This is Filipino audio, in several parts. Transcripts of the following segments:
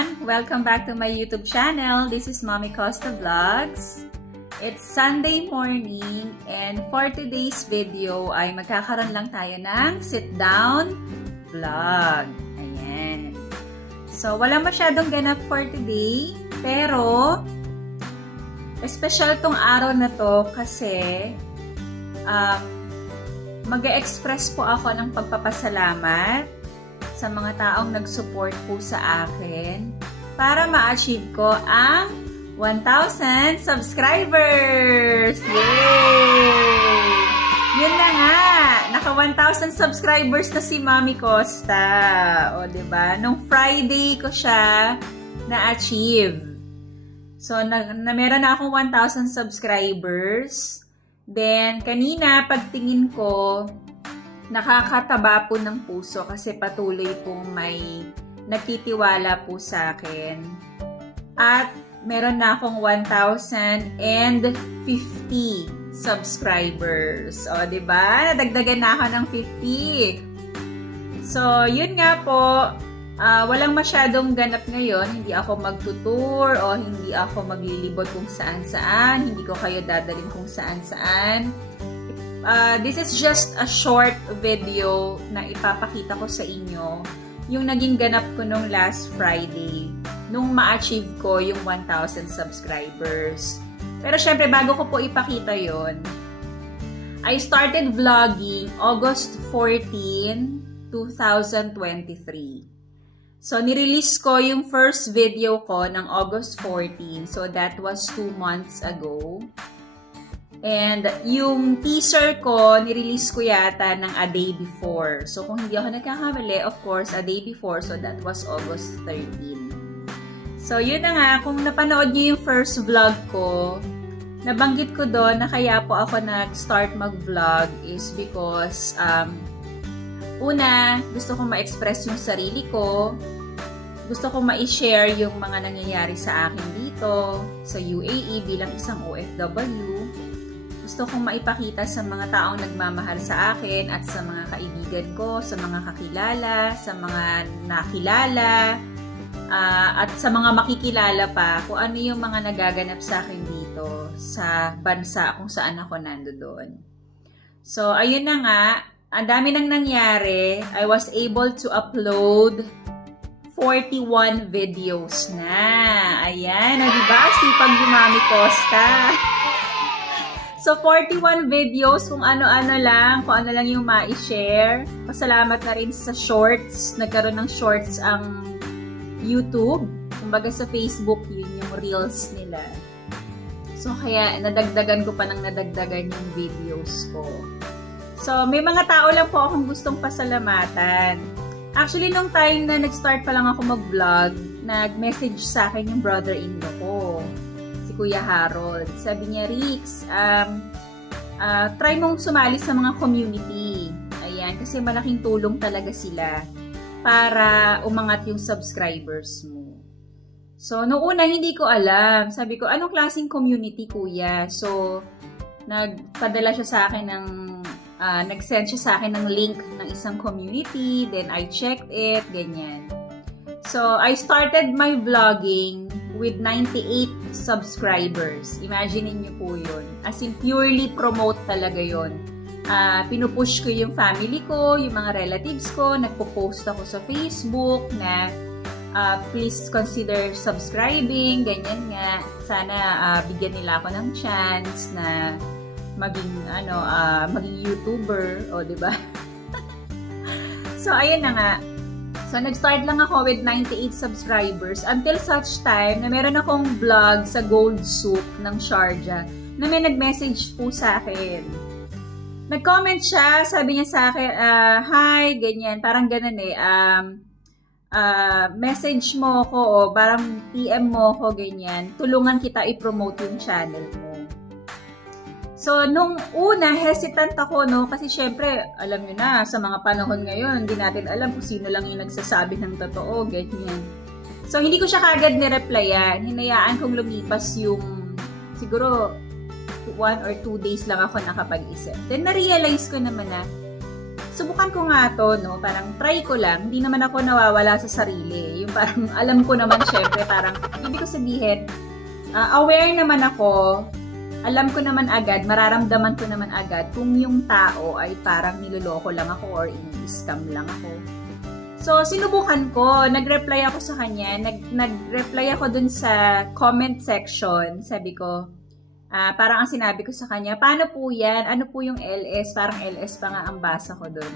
everyone! Welcome back to my YouTube channel. This is Mommy Costa Vlogs. It's Sunday morning and for today's video ay magkakaroon lang tayo ng sit-down vlog. Ayan. So, wala masyadong ganap for today, pero special tong araw na to kasi mag-e-express po ako ng pagpapasalamat sa mga taong nag-support po sa akin para ma-achieve ko ang 1,000 subscribers! Yay! Yun na nga! Naka 1,000 subscribers na si Mommy Costa. O, diba? Nung Friday ko siya na-achieve. So, meron na akong 1,000 subscribers. Then, kanina, pagtingin ko, nakakataba po ng puso kasi patuloy pong may nagtitiwala po sa akin. At meron na akong 1,050 subscribers. O, diba? Nadagdagan na ako ng 50. So, yun nga po. Walang masyadong ganap ngayon. Hindi ako magtutour o hindi ako maglilibot kung saan-saan. Hindi ko kayo dadalhin kung saan-saan. This is just a short video na ipapakita ko sa inyo yung naging ganap ko nung last Friday nung ma-achieve ko yung 1,000 subscribers. Pero syempre bago ko po ipakita yon, I started vlogging August 14, 2023. So nirelease ko yung first video ko ng August 14, so that was 2 months ago. And yung teaser ko, nirelease ko yata ng a day before. So, kung hindi ako nagkakamali, of course, a day before. So, that was August 13. So, yun na nga. Kung napanood niyo yung first vlog ko, nabanggit ko doon na kaya po ako nag-start mag-vlog is because, una, gusto kong ma-express yung sarili ko. Gusto kong ma-share yung mga nangyayari sa akin dito, sa UAE bilang isang OFW. Gusto kong maipakita sa mga taong nagmamahal sa akin at sa mga kaibigan ko, sa mga kakilala, sa mga nakilala, at sa mga makikilala pa kung ano yung mga nagaganap sa akin dito sa bansa kung saan ako nandoon. So, ayun na nga. Ang dami nang nangyari. I was able to upload 41 videos na. Ayan. Diba? Sipag ni Mommy Costa. So, 41 videos, kung ano-ano lang, kung ano lang yung ma-share. Pasalamat na rin sa shorts. Nagkaroon ng shorts ang YouTube. Kumbaga sa Facebook, yun yung reels nila. So, kaya nadagdagan ko pa ng nadagdagan yung videos ko. So, may mga tao lang po akong gustong pasalamatan. Actually, nung time na nag-start pa lang ako mag-vlog, nag-message sa akin yung brother-in-law ko. Kuya Harold. Sabi niya, Rix, try mong sumali sa mga community. Ayan, kasi malaking tulong talaga sila para umangat yung subscribers mo. So, noong una, hindi ko alam. Sabi ko, anong klaseng community, kuya? So, nagpadala siya sa akin ng, nag-send siya sa akin ng link ng isang community. Then, I checked it, ganyan. So, I started my vlogging with 98 subscribers. Imagine niyo po yun. As in, purely promote talaga yun. Pinupush ko yung family ko, yung mga relatives ko, nagpo-post ako sa Facebook na please consider subscribing, ganyan nga. Sana bigyan nila ako ng chance na maging, maging YouTuber, o diba? So, ayun na nga. So, nag-start lang ako with 98 subscribers until such time na meron akong vlog sa Gold Soup ng Sharjah na may nag-message po sa akin. Nag-comment siya, sabi niya sa akin, hi, ganyan, parang ganun message mo ako o parang PM mo ako, ganyan, tulungan kita i-promote yung channel mo. So, nung una, hesitant ako, no? Kasi syempre, alam nyo na, sa mga panahon ngayon, hindi natin alam kung sino lang yung nagsasabi ng totoo, ganyan. So, hindi ko siya kagad ni-replyan. Hinayaan kong lumipas yung, siguro, 1 or 2 days lang ako nakapag-isip. Then, na-realize ko naman na, subukan ko nga to, no? Parang try ko lang. Hindi naman ako nawawala sa sarili. Yung parang alam ko naman, syempre, parang ibig ko sabihin, aware naman ako, alam ko naman agad, mararamdaman ko naman agad kung yung tao ay parang niloloko lang ako or ini-scam lang ako. So, sinubukan ko. Nag-reply ako sa kanya. Nag-reply ako dun sa comment section. Sabi ko, parang ang sinabi ko sa kanya, paano po yan? Ano po yung LS? Parang LS pa nga ang basa ko dun.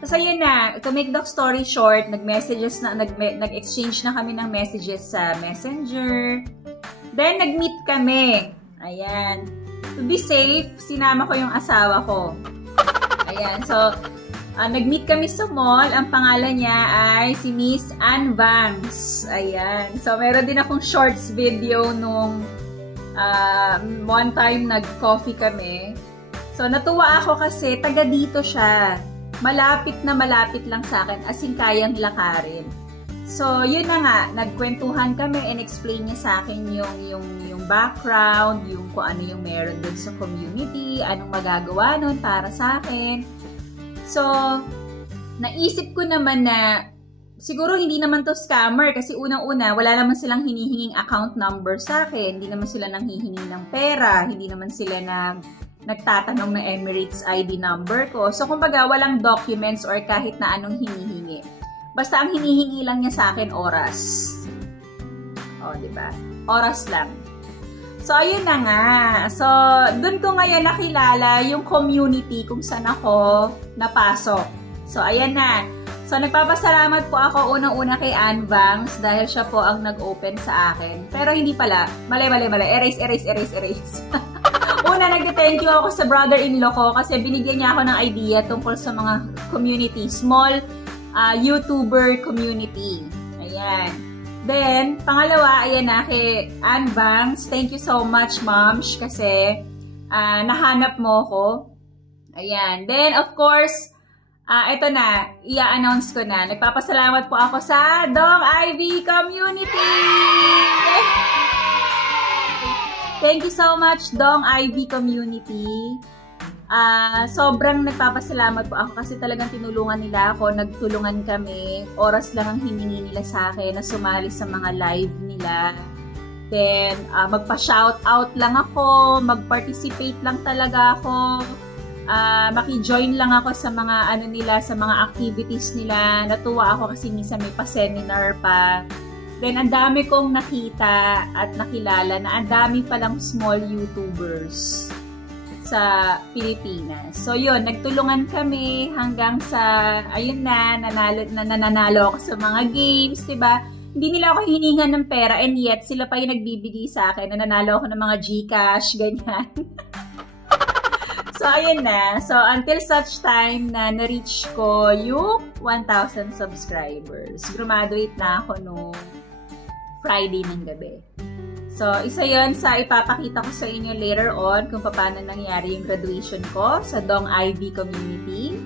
Tapos ayun na, to make the story short, nag-exchange na kami ng messages sa Messenger. Then, nag-meet kami. Ayan. To be safe, sinama ko yung asawa ko. Ayan. So, nag-meet kami sa mall. Ang pangalan niya ay si Miss Ann Banks. Ayan. So, meron din akong shorts video nung one time nag-coffee kami. So, natuwa ako kasi taga dito siya. Malapit na malapit lang sa akin. As in, kayang lakarin. So, yun na nga. Nagkwentuhan kami and explain niya sa akin yung background, yung kung ano yung meron dun sa community, anong magagawa nun para sa akin. So, naisip ko naman na siguro hindi naman to scammer kasi unang-una, wala naman silang hinihinging account number sa akin, hindi naman sila nanghihingi ng pera, hindi naman sila nagtatanong ng Emirates ID number ko. So, kumbaga, walang documents or kahit na anong hinihingi. Basta ang hinihingi lang niya sa akin, oras. O, diba? Oras lang. So, ayun na nga. So, dun ko ngayon nakilala yung community kung saan ako napasok. So, ayan na. So, nagpapasalamat po ako unang-una kay Ann Banks dahil siya po ang nag-open sa akin. Pero hindi pala. Mali. Erase. Una, nag-thank you ako sa brother-in-law ko kasi binigyan niya ako ng idea tungkol sa mga community. Small YouTuber community. Ayan. Then, pangalawa, ayan na, kay Ann Banks. Thank you so much, Moms, kasi nahanap mo ko. Ayan. Then, of course, ito na, i-announce ko na. Nagpapasalamat po ako sa Dong Ivy Community! Thank you so much, Dong Ivy Community. Sobrang nagpapasalamat po ako kasi talagang tinulungan nila ako, nagtulungan kami, oras lang ang hiningi nila sa akin na sumali sa mga live nila. Then, magpa-shoutout lang ako, mag-participate lang talaga ako, maki-join lang ako sa mga nila, sa mga activities nila. Natuwa ako kasi minsan may pa-seminar pa. Then, ang dami kong nakita at nakilala na ang dami palang small YouTubers sa Pilipinas. So, yun, nagtulungan kami hanggang sa, ayun na, nananalo ako sa mga games, diba? Hindi nila ako hiningan ng pera and yet, sila pa yung nagbibigay sa akin, nananalo ako ng mga GCash, ganyan. So, ayun na. So, until such time na na-reach ko yung 1,000 subscribers. Graduate na ako noong Friday ng gabi. So, isa yon sa ipapakita ko sa inyo later on kung paano nangyari yung graduation ko sa Dong Ivy Community.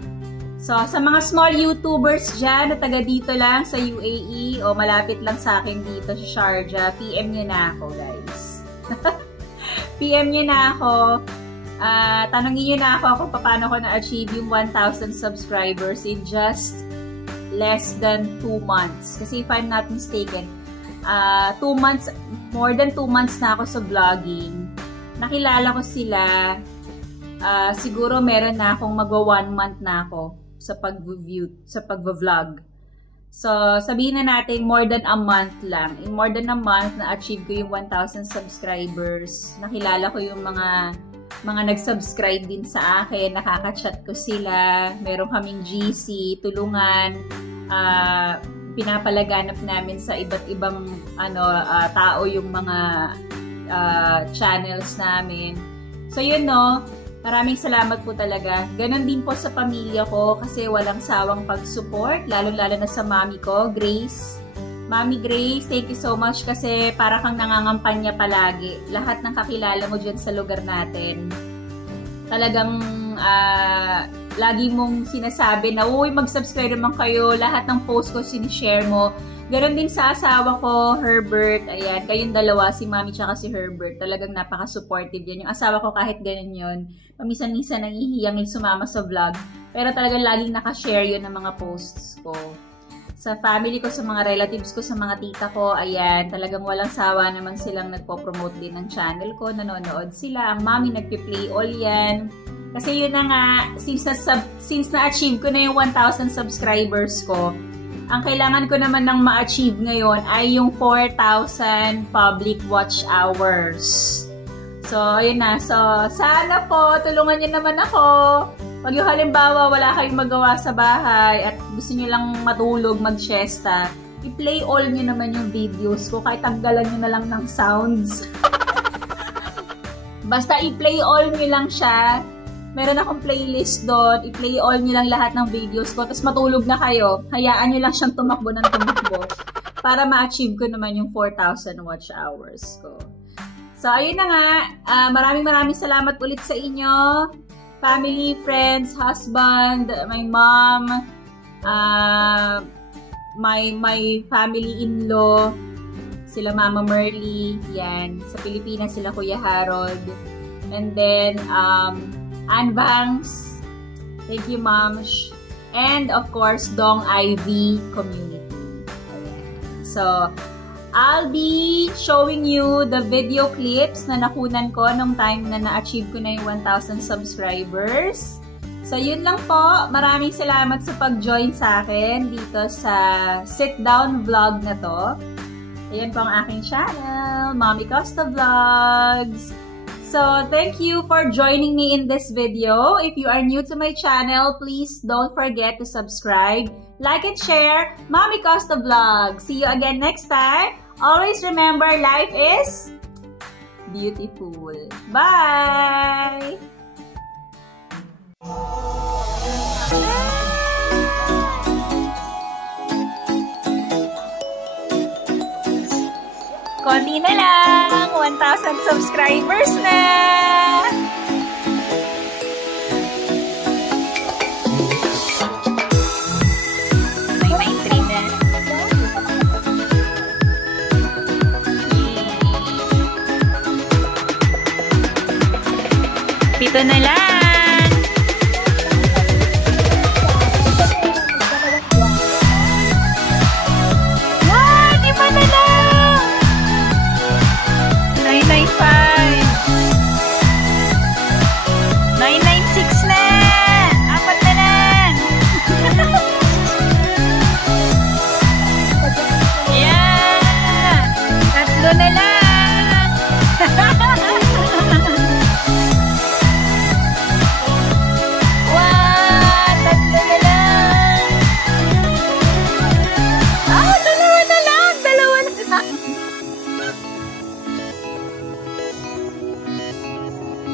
So, sa mga small YouTubers dyan na taga dito lang sa UAE o malapit lang sa akin dito sa Sharjah, PM nyo na ako, guys. PM nyo na ako. Tanongin nyo na ako kung paano ko na-achieve yung 1,000 subscribers in just less than 2 months. Kasi if I'm not mistaken, 2 months, more than 2 months na ako sa vlogging. Nakilala ko sila. Siguro meron na akong magwa 1 month na ako sa pag-vlog. So, sabihin na natin more than a month lang. In more than a month, na-achieve ko yung 1,000 subscribers. Nakilala ko yung mga nag-subscribe din sa akin. Nakaka-chat ko sila. Meron kaming GC, tulungan. Pinapalaganap namin sa iba't ibang tao yung mga channels namin. So yun no, maraming salamat po talaga. Ganon din po sa pamilya ko kasi walang sawang pag-support, lalo-lalo na sa mami ko, Grace. Mami Grace, thank you so much kasi para kang nangangampanya palagi. Lahat ng kakilala mo dyan sa lugar natin. Talagang lagi mong sinasabi na, uy, mag-subscribe naman kayo. Lahat ng post ko sinishare mo. Ganon din sa asawa ko, Herbert. Ayan, kayong dalawa, si Mami tsaka si Herbert. Talagang napaka-supportive yan. Yung asawa ko kahit ganon yun, paminsan-minsan nangihiyang sumama sa vlog. Pero talagang laging nakashare yun ng mga posts ko. Sa family ko, sa mga relatives ko, sa mga tita ko, ayan, talagang walang sawa naman silang nagpo-promote din ng channel ko. Nanonood sila. Ang Mami nagpi-play all yan. Kasi yun na nga, since na-achieve ko na yung 1,000 subscribers ko, ang kailangan ko naman ng ma-achieve ngayon ay yung 4,000 public watch hours. So, yun na. So, sana po, tulungan niyo naman ako. Pag yung halimbawa, wala kayong magawa sa bahay at gusto niyo lang matulog, mag-siesta, i-play all niyo naman yung videos ko. Kahit tanggalan niyo na lang ng sounds. Basta i-play all niyo lang siya. Meron akong playlist doon. I-play all nyo lang lahat ng videos ko. Tapos matulog na kayo. Hayaan nyo lang siyang tumakbo ng tumakbo. Para ma-achieve ko naman yung 4,000 watch hours ko. So, ayun na nga. Maraming salamat ulit sa inyo. Family, friends, husband, my mom, my family-in-law, sila Mama Merly. Yan. Sa Pilipinas, sila Kuya Harold. And then, Ann Banks, thank you, Mom. And of course, Dong Ivy community. So, I'll be showing you the video clips na nakunan ko nung time na na-achieve ko na yung 1,000 subscribers. So, yun lang po. Maraming salamat sa pag-join sa akin dito sa sit-down vlog na to. Ayan po ang aking channel, Mommy Costa Vlogs. So, thank you for joining me in this video. If you are new to my channel, please don't forget to subscribe, like, and share Mommy Costa Vlog. See you again next time. Always remember, life is beautiful. Bye! Konti na lang! 1,000 subscribers na! May 3 na. Pito na lang!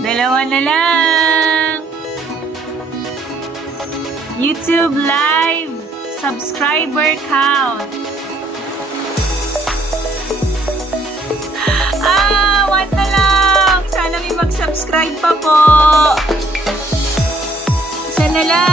Dalawa na lang. YouTube Live subscriber count. 1 na lang. Sana may mag-subscribe pa po. Isa na lang.